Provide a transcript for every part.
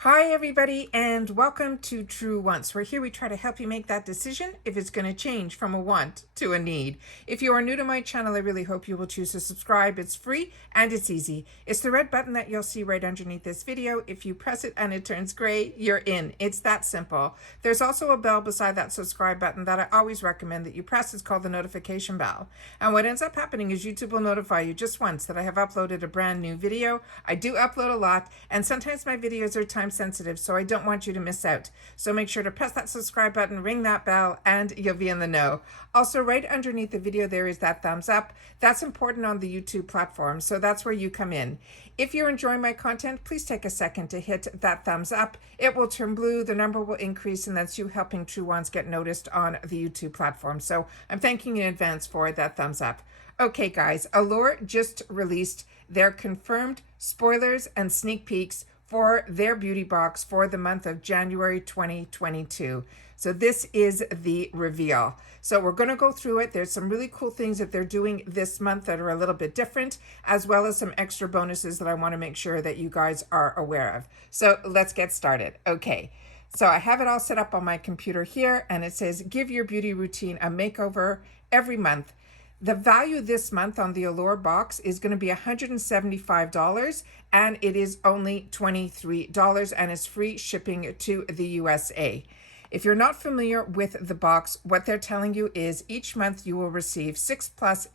Hi everybody and welcome to True Wants. Where here we try to help you make that decision if it's going to change from a want to a need. If you are new to my channel, I really hope you will choose to subscribe. It's free and it's easy. It's the red button that you'll see right underneath this video. If you press it and it turns gray, you're in. It's that simple. There's also a bell beside that subscribe button that I always recommend that you press. It's called the notification bell. And what ends up happening is YouTube will notify you just once that I have uploaded a brand new video. I do upload a lot, and sometimes my videos are time sensitive, so I don't want you to miss out. So make sure to press that subscribe button, ring that bell, and you'll be in the know. Also, right underneath the video there is that thumbs up. That's important on the YouTube platform, so that's where you come in. If you're enjoying my content, please take a second to hit that thumbs up. It will turn blue, the number will increase, and that's you helping True Ones get noticed on the YouTube platform. So I'm thanking you in advance for that thumbs up. Okay guys, Allure just released their confirmed spoilers and sneak peeks for their beauty box for the month of January 2022. So this is the reveal. So we're going to go through it. There's some really cool things that they're doing this month that are a little bit different, as well as some extra bonuses that I want to make sure that you guys are aware of. So let's get started. Okay. So I have it all set up on my computer here, and it says, give your beauty routine a makeover every month. The value this month on the Allure box is going to be $175, and it is only $23, and it's free shipping to the USA. If you're not familiar with the box, what they're telling you is each month you will receive 6+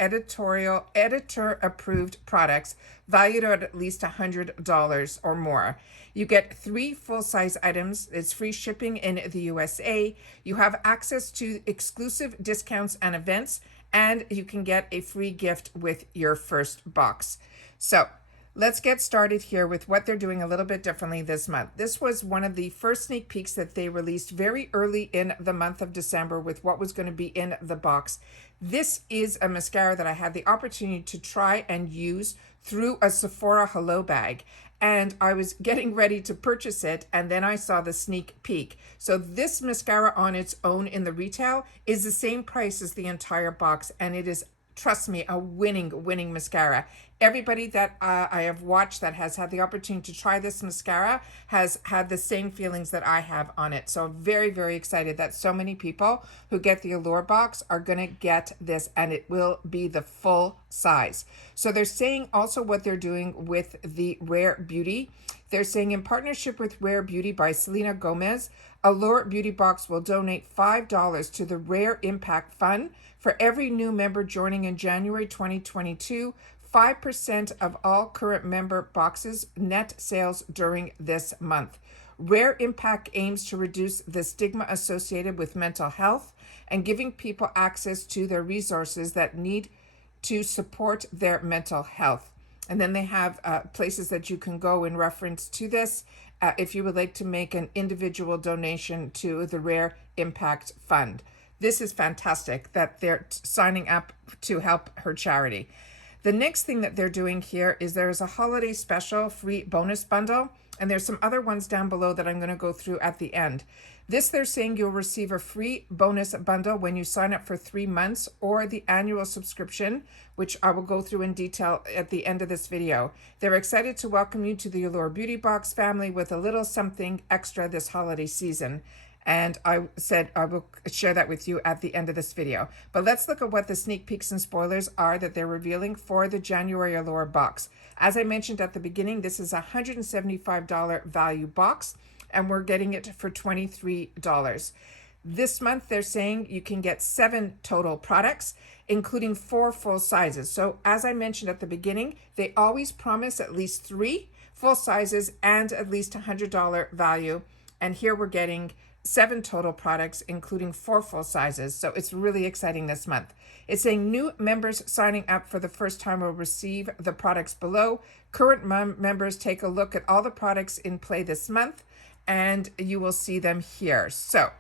editor-approved products valued at least $100 or more. You get 3 full-size items. It's free shipping in the USA. You have access to exclusive discounts and events, and you can get a free gift with your first box. So let's get started here with what they're doing a little bit differently this month. This was one of the first sneak peeks that they released very early in the month of December with what was going to be in the box. This is a mascara that I had the opportunity to try and use through a Sephora Hello bag. And I was getting ready to purchase it, and then I saw the sneak peek. So this mascara on its own in the retail is the same price as the entire box, and it is, trust me, a winning mascara. Everybody that I have watched that has had the opportunity to try this mascara has had the same feelings that I have on it. So very excited that so many people who get the Allure box are going to get this, and it will be the full size. So they're saying also what they're doing with the Rare Beauty. They're saying in partnership with Rare Beauty by Selena Gomez, Allure Beauty Box will donate $5 to the Rare Impact Fund. For every new member joining in January 2022, 5% of all current member boxes net sales during this month. Rare Impact aims to reduce the stigma associated with mental health and giving people access to their resources that need to support their mental health. And then they have places that you can go in reference to this if you would like to make an individual donation to the Rare Impact Fund. This is fantastic that they're signing up to help her charity. The next thing that they're doing here is there's a holiday special free bonus bundle, and there's some other ones down below that I'm going to go through at the end. This, they're saying you'll receive a free bonus bundle when you sign up for 3 months or the annual subscription, which I will go through in detail at the end of this video. They're excited to welcome you to the Allure Beauty Box family with a little something extra this holiday season. And I said I will share that with you at the end of this video. But let's look at what the sneak peeks and spoilers are that they're revealing for the January Allure box. As I mentioned at the beginning, this is a $175 value box, and we're getting it for $23. This month, they're saying you can get 7 total products, including 4 full sizes. So as I mentioned at the beginning, they always promise at least 3 full sizes and at least $100 value. And here we're getting 7 total products, including 4 full sizes. So it's really exciting this month. It's saying new members signing up for the first time will receive the products below. Current members take a look at all the products in play this month, and you will see them here. So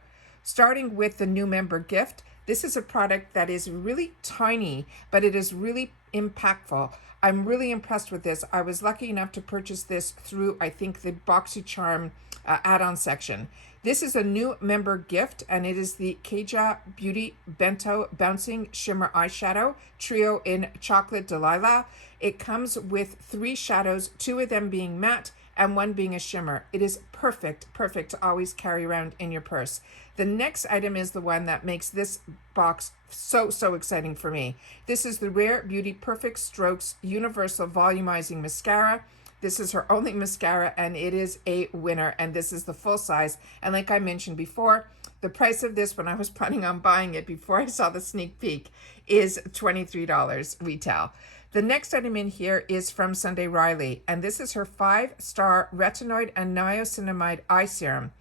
starting with the new member gift, this is a product that is really tiny, but it is really impactful. I'm really impressed with this. I was lucky enough to purchase this through, I think, the BoxyCharm add-on section. This is a new member gift, and it is the Kaja Beauty Bento Bouncing Shimmer Eyeshadow Trio in Chocolate Delilah. It comes with 3 shadows, 2 of them being matte and one being a shimmer. It is perfect to always carry around in your purse. The next item is the one that makes this box so exciting for me. This is the Rare Beauty Perfect Strokes Universal Volumizing Mascara. This is her only mascara, and it is a winner, and this is the full size. And like I mentioned before, the price of this, when I was planning on buying it before I saw the sneak peek, is $23 retail. The next item in here is from Sunday Riley, and this is her 5-star retinoid and niacinamide eye serum.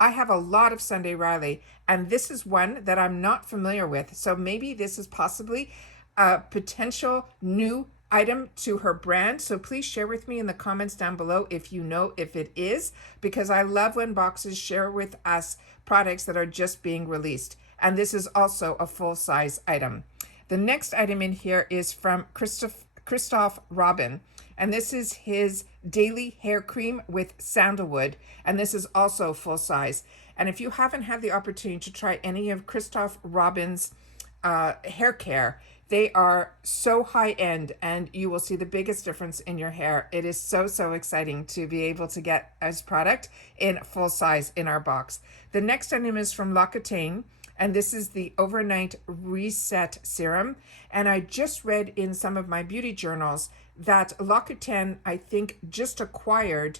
I have a lot of Sunday Riley, and this is one that I'm not familiar with, so maybe this is possibly a potential new item to her brand. So please share with me in the comments down below if you know if it is, because I love when boxes share with us products that are just being released. And this is also a full-size item. The next item in here is from Christoph Robin, and this is his daily hair cream with sandalwood, and this is also full size. And if you haven't had the opportunity to try any of Christoph Robin's hair care, they are so high end, and you will see the biggest difference in your hair. It is so exciting to be able to get as product in full size in our box. The next item is from L'Occitane, and this is the Overnight Reset Serum. And I just read in some of my beauty journals that L'Occitane, I think, just acquired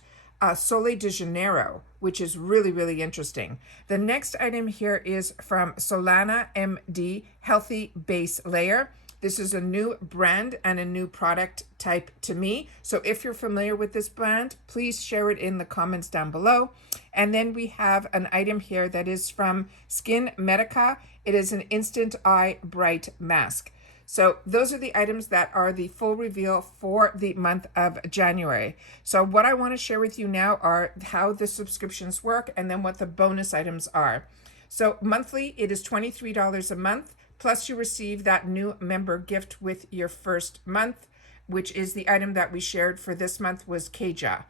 Sole de Janeiro, which is really interesting. The next item here is from Solana MD Healthy Base Layer. This is a new brand and a new product type to me. So if you're familiar with this brand, please share it in the comments down below. And then we have an item here that is from Skin Medica. It is an Instant Eye Bright Mask. So those are the items that are the full reveal for the month of January. So what I want to share with you now are how the subscriptions work and then what the bonus items are. So monthly, it is $23 a month, plus you receive that new member gift with your first month, which is the item that we shared for this month was Keja.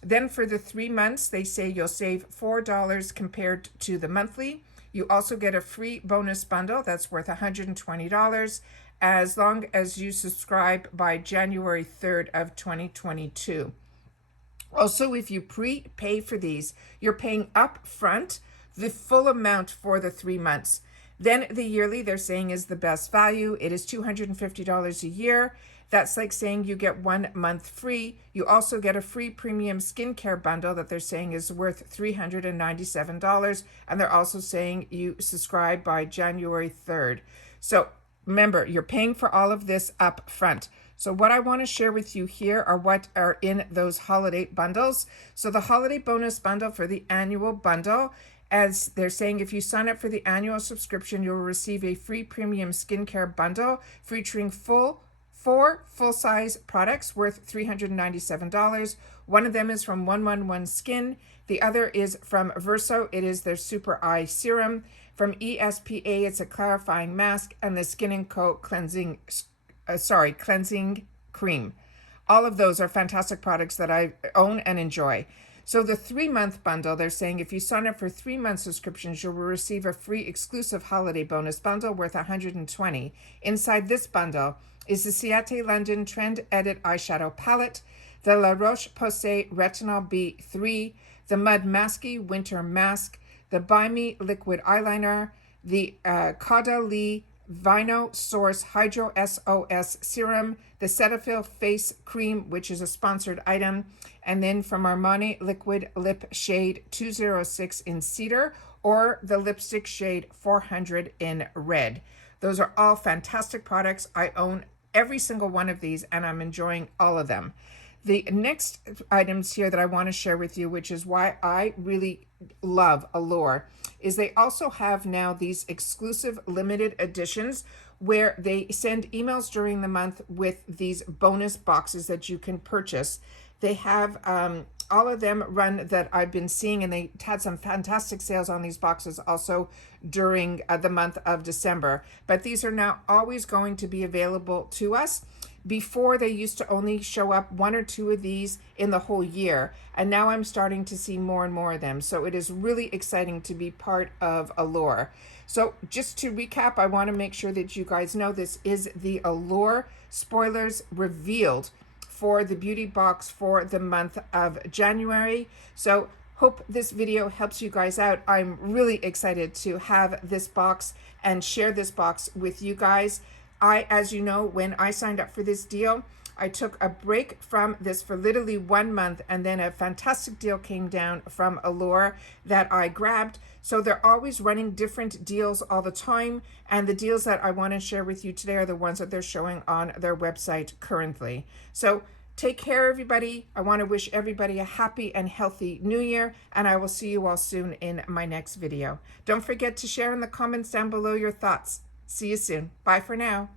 Then for the 3 months, they say you'll save $4 compared to the monthly. You also get a free bonus bundle that's worth $120 as long as you subscribe by January 3rd of 2022. Also, if you prepay for these, you're paying up front the full amount for the 3 months. Then the yearly, they're saying, is the best value. It is $250 a year. That's like saying you get 1 month free. You also get a free premium skincare bundle that they're saying is worth $397. And they're also saying you subscribe by January 3rd. So remember, you're paying for all of this up front. So what I want to share with you here are what are in those holiday bundles. So the holiday bonus bundle for the annual bundle, as they're saying, if you sign up for the annual subscription, you'll receive a free premium skincare bundle featuring 4 full-size products worth $397. One of them is from 111 Skin. The other is from Verso. It is their Super Eye Serum. From ESPA, it's a clarifying mask, and the Skin & Co. cleansing cream. All of those are fantastic products that I own and enjoy. So the 3-month bundle, they're saying if you sign up for 3-month subscriptions, you will receive a free exclusive holiday bonus bundle worth $120. Inside this bundle is the Ciate London Trend Edit Eyeshadow Palette, the La Roche-Posay Retinol B3, the Mud Masky Winter Mask, the Buy Me Liquid Eyeliner, the Caudalie Vino Source Hydro SOS Serum, the Cetaphil Face Cream, which is a sponsored item, and then from Armani Liquid Lip Shade 206 in Cedar, or the lipstick shade 400 in Red. Those are all fantastic products. I own every single one of these, and I'm enjoying all of them. The next items here that I want to share with you, which is why I really love Allure, is they also have now these exclusive limited editions where they send emails during the month with these bonus boxes that you can purchase. They have all of them run that I've been seeing, and they had some fantastic sales on these boxes also during the month of December. But these are now always going to be available to us. Before, they used to only show up 1 or 2 of these in the whole year, and now I'm starting to see more and more of them. So it is really exciting to be part of Allure. So just to recap, I want to make sure that you guys know this is the Allure Spoilers Revealed for the beauty box for the month of January. So hope this video helps you guys out. I'm really excited to have this box and share this box with you guys. As you know, when I signed up for this deal, I took a break from this for literally 1 month, and then a fantastic deal came down from Allure that I grabbed. So they're always running different deals all the time, and the deals that I want to share with you today are the ones that they're showing on their website currently. So take care, everybody. I want to wish everybody a happy and healthy new year, and I will see you all soon in my next video. Don't forget to share in the comments down below your thoughts. See you soon. Bye for now.